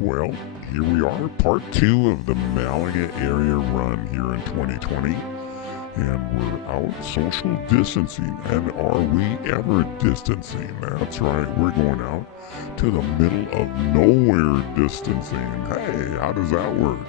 Well, here we are, part 2 of the Malaga area run here in 2020. And we're out social distancing. And are we ever distancing? That's right, we're going out to the middle of nowhere distancing. Hey, how does that work?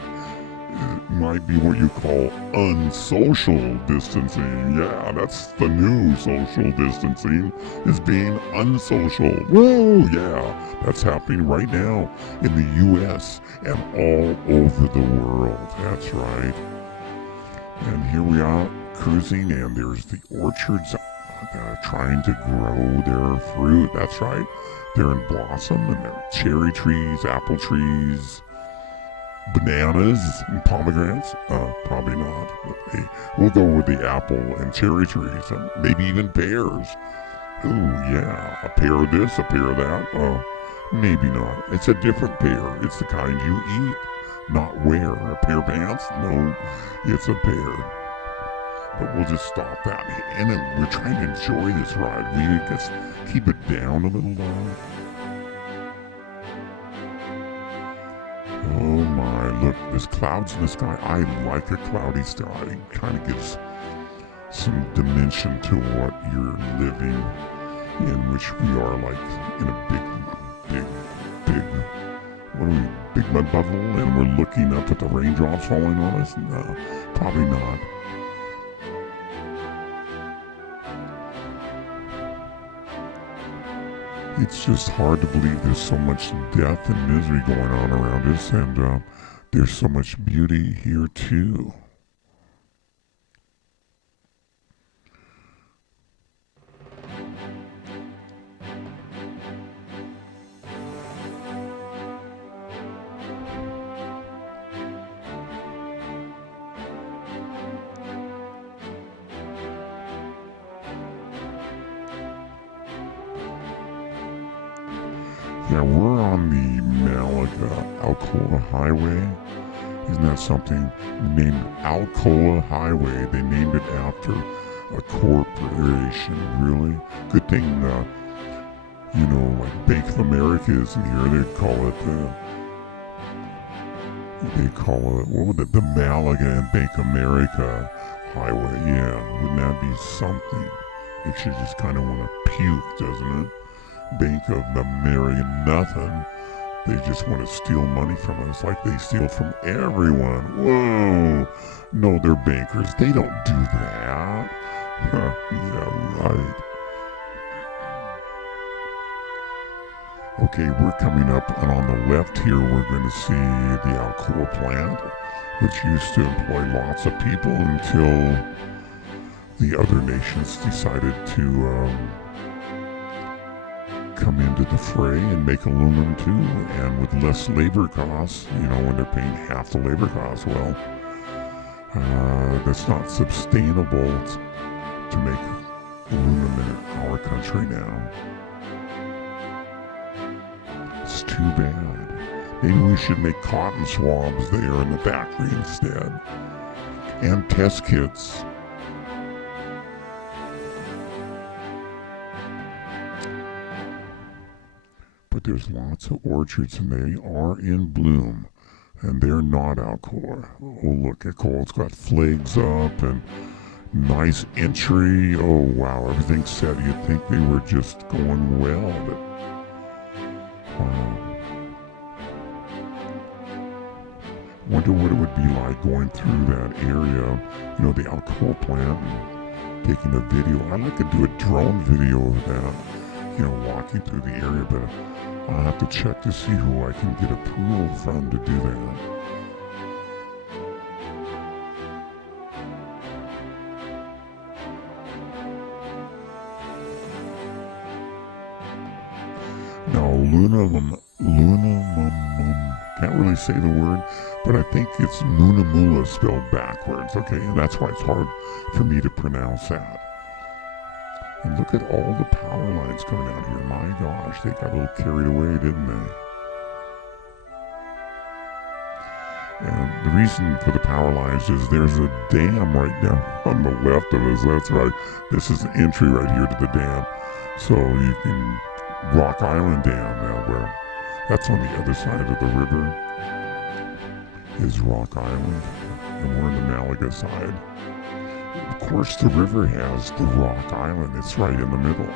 It might be what you call unsocial distancing. Yeah, that's the new social distancing, is being unsocial. Whoa, yeah, that's happening right now in the U.S. and all over the world. That's right. And here we are cruising, and there's the orchards trying to grow their fruit. That's right. They're in blossom, and they're cherry trees, apple trees, bananas and pomegranates? Probably not. But hey, we'll go with the apple and cherry trees, and maybe even pears. Ooh, yeah, a pear of this, a pear of that. Maybe not. It's a different pear. It's the kind you eat, not wear. A pair of pants? No, it's a pear. But we'll just stop that. And we're trying to enjoy this ride. We just keep it down a little though. Oh my, look, there's clouds in the sky. I like a cloudy sky. It kind of gives some dimension to what you're living in, which we are like in a big, what are we, big mud puddle, and we're looking up at the raindrops falling on us? No, probably not. It's just hard to believe there's so much death and misery going on around us, and there's so much beauty here too. Yeah, we're on the Malaga-Alcoa Highway. Isn't that something? Named Alcoa Highway. They named it after a corporation, really. Good thing, like Bank of America is here. They call it, what would it, the Malaga and Bank of America Highway. Yeah, wouldn't that be something? Makes you just kind of want to puke, doesn't it? Bank of America, nothing. They just want to steal money from us like they steal from everyone. Whoa! No, they're bankers. They don't do that. Yeah, right. Okay, we're coming up, and on the left here, we're going to see the Alcoa plant, which used to employ lots of people until the other nations decided to come into the fray and make aluminum too, and with less labor costs, when they're paying half the labor costs, well, that's not sustainable to make aluminum in our country now. It's too bad. Maybe we should make cotton swabs there in the factory instead, and test kits. But there's lots of orchards, and they are in bloom, and they're not Alcoa. Oh, look at Cole. It's got flags up and nice entry. Oh, wow, everything's set. You'd think they were just going well, but wow. Wonder what it would be like going through that area, the Alcoa plant, and taking a video. I'd like to do a drone video of that, walking through the area, but I'll have to check to see who I can get approval from to do that. Now, can't really say the word, but I think it's Lunamula spelled backwards, okay? And that's why it's hard for me to pronounce that. And look at all the power lines coming out here. My gosh, they got a little carried away, didn't they? And the reason for the power lines is there's a dam right now on the left of us. That's right. This is the entry right here to the dam. So you can Rock Island Dam now, where That's on the other side of the river is Rock Island, and we're on the Malaga side. Of course, the river has the Rock Island. It's right in the middle.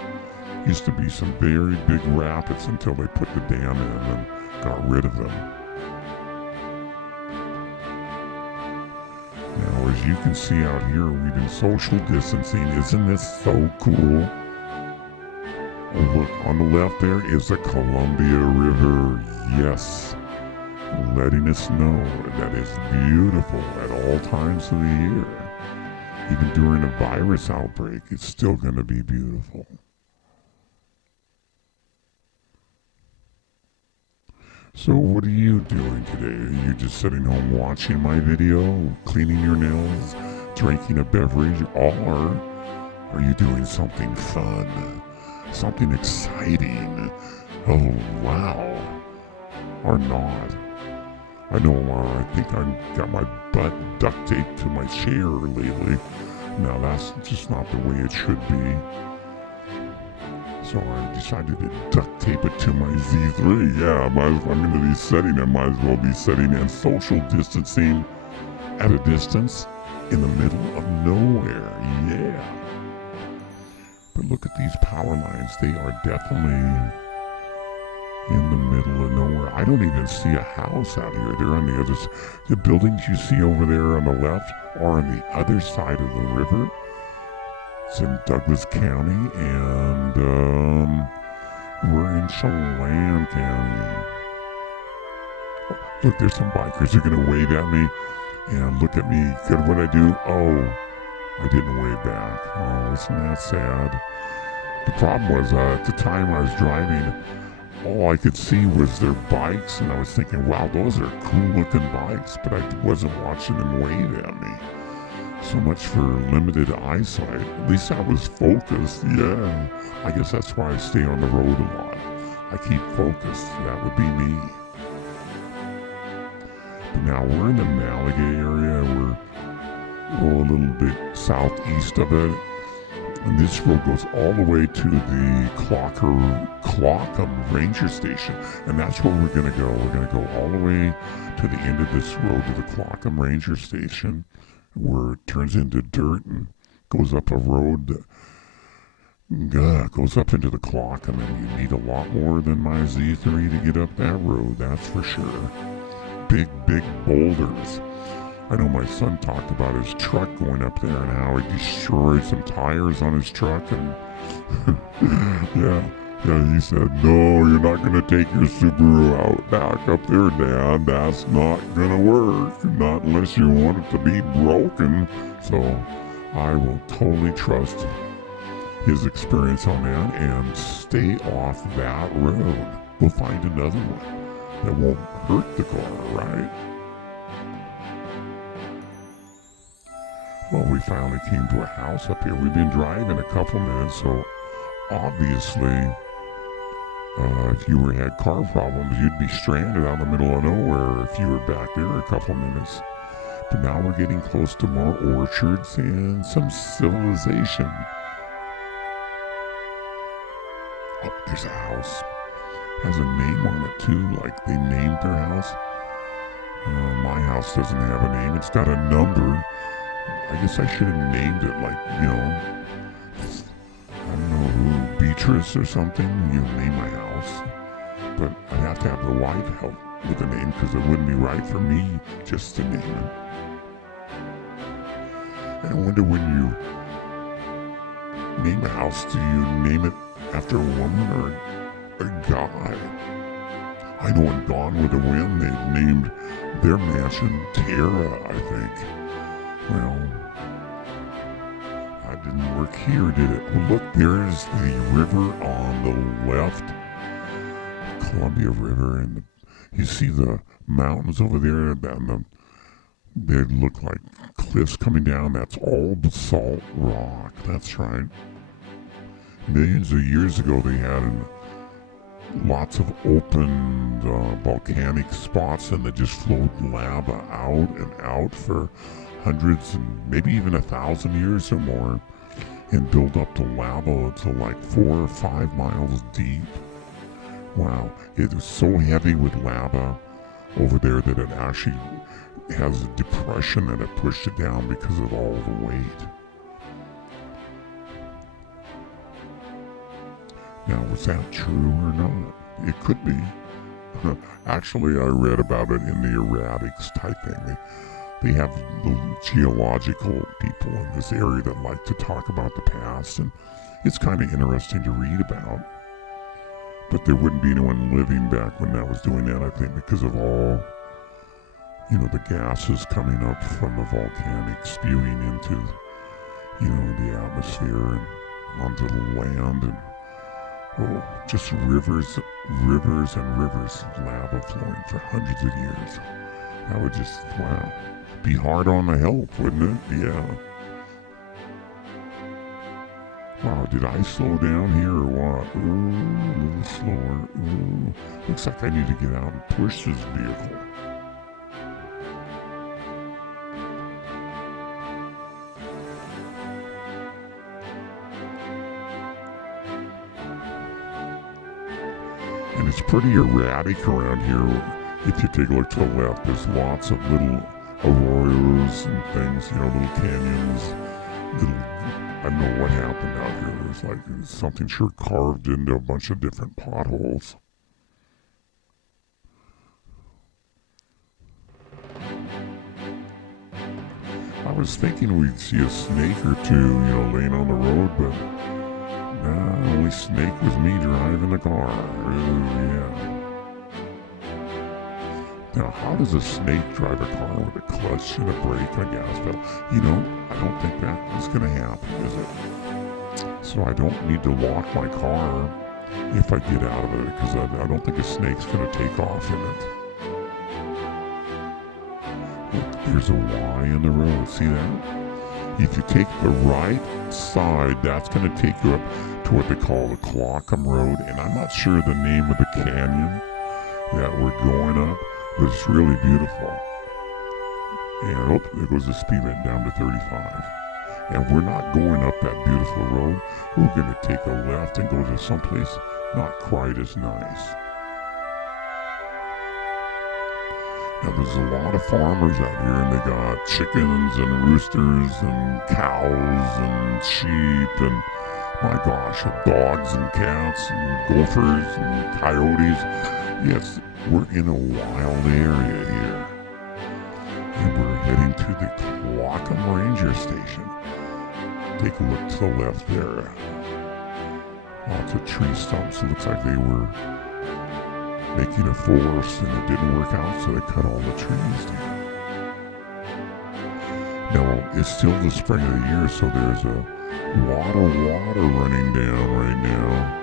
Used to be some very big rapids until they put the dam in and got rid of them. Now, as you can see out here, we've been social distancing. Isn't this so cool? Oh, look, on the left there is the Columbia River. Yes, letting us know that it's beautiful at all times of the year. Even during a virus outbreak, it's still going to be beautiful. So what are you doing today? Are you just sitting home watching my video, cleaning your nails, drinking a beverage, or are you doing something fun, something exciting? Oh, wow. Or not. I know, I think I got my butt duct taped to my chair lately. Now that's just not the way it should be. So I decided to duct tape it to my Z3. Yeah, I'm going to be setting, I might as well be setting in social distancing at a distance in the middle of nowhere. Yeah. But look at these power lines. They are definitely in the middle of nowhere. I don't even see a house out here. They're on the other side. The buildings you see over there on the left are on the other side of the river. It's in Douglas County, and we're in Chelan County. Oh, look, there's some bikers who are going to wave at me and look at me. Good, what I do? Oh, I didn't wave back. Oh, isn't that sad? The problem was, at the time I was driving, all I could see was their bikes, and I was thinking, wow, those are cool-looking bikes, but I wasn't watching them wave at me. So much for limited eyesight. At least I was focused, yeah. I guess that's why I stay on the road a lot. I keep focused. That would be me. But now we're in the Malaga area. We're a little bit southeast of it. And this road goes all the way to the Clockham Ranger Station. And that's where we're going to go. We're going to go all the way to the end of this road to the Clockham Ranger Station, where it turns into dirt and goes up a road that goes up into the clock, and then you need a lot more than my Z3 to get up that road, that's for sure. Big boulders. I know my son talked about his truck going up there and how he destroyed some tires on his truck, and yeah, he said, no, you're not going to take your Subaru out back up there, Dad. That's not going to work, not unless you want it to be broken. So I will totally trust his experience on that and stay off that road. We'll find another one that won't hurt the car, right? Well, we finally came to a house up here. We've been driving a couple minutes, so obviously, if you had car problems, you'd be stranded out in the middle of nowhere if you were back there a couple minutes. But now we're getting close to more orchards and some civilization. Oh, there's a house. Has a name on it too, like they named their house. My house doesn't have a name. It's got a number. I guess I should have named it like, I don't know who, Beatrice or something, name my house. But I'd have to have the wife help with the name because it wouldn't be right for me just to name it. And I wonder, when you name a house, do you name it after a woman or a guy? I know in Gone with the Wind, they named their mansion Tara, I think. Well, that didn't work here, did it? Well, look, there's the river on the left, Columbia River, and you see the mountains over there, and they look like cliffs coming down. That's all basalt rock. That's right. Millions of years ago, they had lots of open volcanic spots, and they just flowed lava out and out for hundreds and maybe even 1,000 years or more, and build up the lava to like 4 or 5 miles deep. Wow, it was so heavy with lava over there that it actually has a depression and it pushed it down because of all the weight. Now, was that true or not? It could be. Actually, I read about it in the erratics type thing. They have the geological people in this area that like to talk about the past, and it's kind of interesting to read about. But there wouldn't be anyone living back when that was doing that, I think, because of all, the gases coming up from the volcanic spewing into, the atmosphere and onto the land, and just rivers and rivers of lava flowing for hundreds of years. That would just, wow, be hard on the health, wouldn't it? Yeah. Wow, did I slow down here or what? Ooh, a little slower. Ooh, looks like I need to get out and push this vehicle. And it's pretty erratic around here. If you take a look to the left, there's lots of little arroyos and things, little canyons, I don't know what happened out here. There's like something sure carved into a bunch of different potholes. I was thinking we'd see a snake or two, laying on the road, but nah, only snake was me driving the car. Ooh, yeah. Now, how does a snake drive a car with a clutch and a brake and a gas pedal? I don't think that is going to happen, is it? So I don't need to lock my car if I get out of it, because I don't think a snake's going to take off in it. Look, there's a Y in the road. See that? If you take the right side, that's going to take you up to what they call the Clockham Road, and I'm not sure the name of the canyon that we're going up. But it's really beautiful. And there goes the speed limit down to 35. And we're not going up that beautiful road. We're going to take a left and go to someplace not quite as nice. Now there's a lot of farmers out here, and they got chickens and roosters and cows and sheep and, my gosh, dogs and cats and gophers and coyotes. Yes, we're in a wild area here, and we're heading to the Clockham Ranger Station. Take a look to the left there. Lots of tree stumps. It looks like they were making a forest and it didn't work out, so they cut all the trees down. Now, it's still the spring of the year, so there's a lot of water running down right now.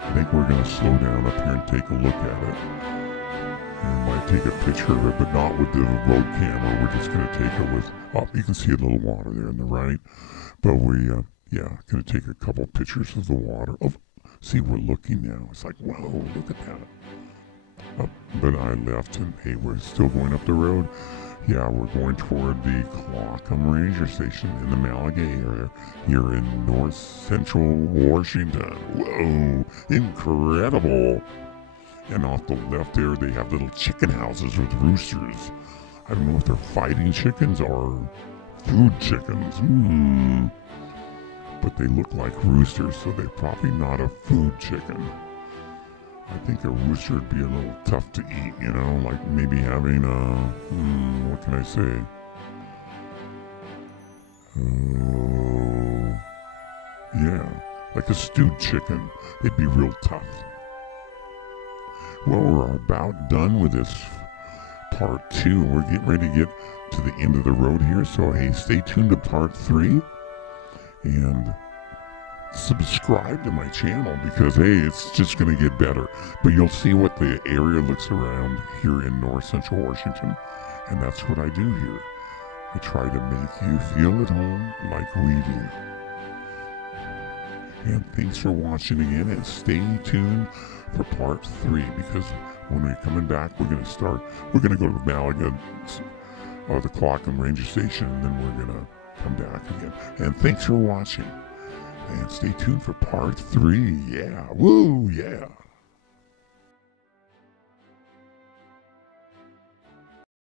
I think we're going to slow down up here and take a look at it. And might take a picture of it, but not with the road camera. We're just going to take it with, you can see a little water there on the right. But we, going to take a couple pictures of the water. Oh, see, we're looking now. It's like, whoa, look at that. But I left, and hey, we're still going up the road. Yeah, we're going toward the Clockham Ranger Station in the Malaga area here in north central Washington. Whoa, incredible. And off the left there, they have little chicken houses with roosters. I don't know if they're fighting chickens or food chickens. But they look like roosters, so they're probably not a food chicken. I think a rooster would be a little tough to eat, like maybe having what can I say? Oh, yeah, like a stewed chicken. They'd be real tough. Well, we're about done with this part 2. We're getting ready to get to the end of the road here, so hey, stay tuned to part 3. And subscribe to my channel because hey, it's just going to get better. But you'll see what the area looks around here in north central Washington, and that's what I do here. I try to make you feel at home like we do. And thanks for watching again, and stay tuned for part 3, because when we're coming back, we're going to go to Malaga, the Clockham Ranger Station, and then we're going to come back again. And thanks for watching. And stay tuned for part 3. Yeah. Woo. Yeah.